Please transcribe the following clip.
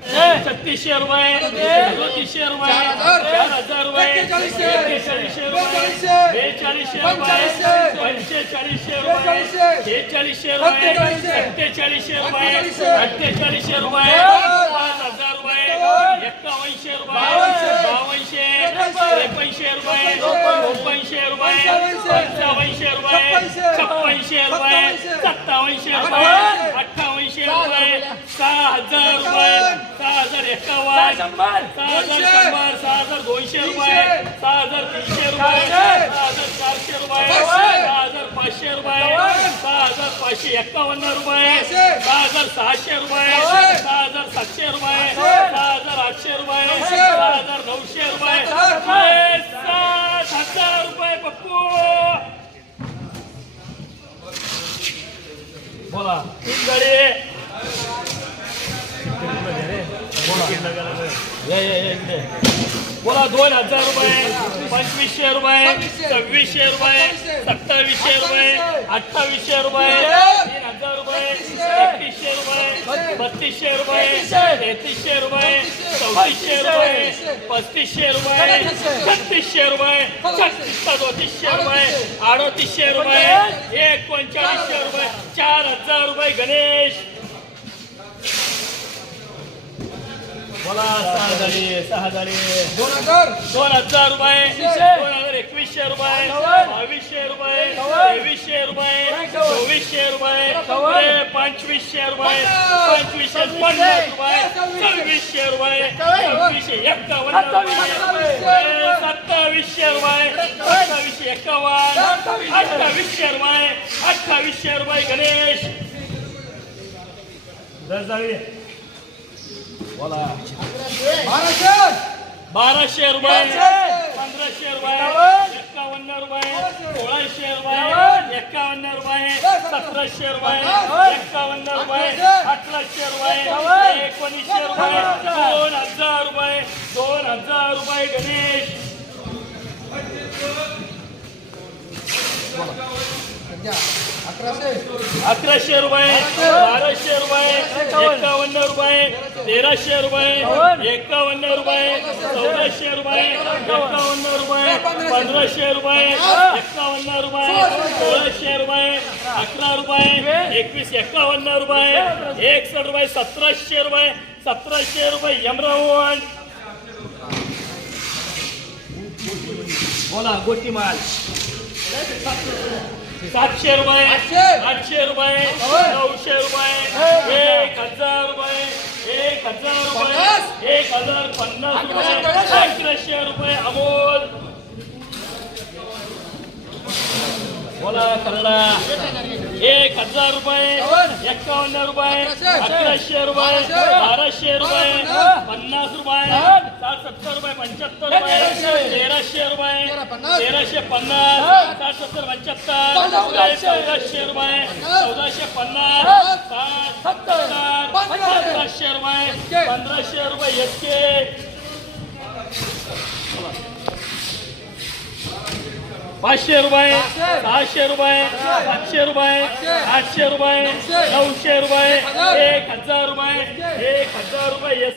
छत्तीसशे रुपये. सदोतीसशे रुपये. चार हजार रुपये. एक्केचाळीसशे रुपये बेचाळीसशे रुपये. पंचेचाळीसशे. रुपये. शेहेचाळीसशे रुपये. सत्तेचाळीसशे रुपये. अठ्ठेचाळीसशे रुपये. पाच हजार रुपये. एक्कावनशे रुपये. बावनशे त्रेपनशे रुपये. चोपनशे रुपये. पंचावनशे रुपये. छप्पनशे रुपये. सत्तावनशे रुपये. सहा हजार रुपये सहा हजार एकावन्न सहा हजार शंभर सहा हजार दोनशे रुपये सहा हजार तीनशे रुपये सहा हजार चारशे रुपये सहा हजार पाचशे रुपये सहा हजार पाचशे एकावन्न रुपये सहा हजार सहाशे रुपये सहा हजार सातशे रुपये सहा हजार आठशे रुपये सहा हजार नऊशे रुपये सात हजार रुपये पप्पू बोला तीन गाडी बोला दोन हजार रुपये पंचवीसशे रुपये सव्वीसशे रुपये सत्तावीसशे रुपये अठ्ठावीसशे रुपये तीन हजार रुपये एकतीसशे रुपये बत्तीसशे रुपये तेहतीसशे रुपये चौतीसशे रुपये पस्तीसशे रुपये छत्तीसशे रुपये छत्तीस सदोतीसशे रुपये अडोतीसशे रुपये एकोणचाळीसशे रुपये चार हजार रुपये गणेश. बोला सहा झाली सहा झाली दोन हजार. दोन हजार रुपये. दोन हजार एकवीसशे रुपये. बावीसशे रुपये. तेवीसशे रुपये. चोवीसशे रुपये. पंचवीसशे रुपये. पंचवीसशे पन्नास रुपये. सव्वीसशे. रुपये. सव्वीसशे एक्कावन्न रुपये. सत्तावीसशे. रुपये. सत्तावीसशे एक्कावन्न अठ्ठावीसशे रुपये. अठ्ठावीसशे रुपये गणेश. दस झाली बोला. बाराशे. बाराशे रुपये. पंधराशे रुपये. एक्कावन्न रुपये. सोळाशे. रुपये. एक्कावन्न रुपये. सतराशे रुपये. एक्कावन्न रुपये. अठराशे रुपये. एकोणीसशे रुपये. दोन हजार रुपये. दोन हजार रुपये गणेश. अकराशे अकराशे रुपये. बाराशे. रुपये. तेराशे रुपये एकावन्न रुपये चौदाशे रुपये एकावन्न रुपये पंधराशे रुपये एकावन्न रुपये सोळाशे रुपये अकरा रुपये एकवीस एकावन्न रुपये एकसष्ट रुपये सतराशे रुपये सतराशे रुपये यमरावण. बोला गोटी माल. सातशे रुपये आठशे. रुपये नऊशे रुपये एक हजार रुपये हजार रुपये एक हजार पन्नास रुपये अकराशे रुपये अमोल. बोला कन्नडा. एक हजार रुपये एक्कावन्न रुपये अकराशे रुपये बाराशे रुपये पन्नास रुपये साठ सत्तर रुपये पंच्याहत्तर रुपये तेराशे रुपये तेराशे पन्नास साठ सत्तर पंच्याहत्तर चौदाशे रुपये चौदाशे पन्नास सात सत्तर पंधराशे रुपये पंधराशे रुपये एकशे पाचशे रुपये सहाशे रुपये सातशे रुपये आठशे रुपये नऊशे रुपये एक हजार रुपये एक हजार रुपये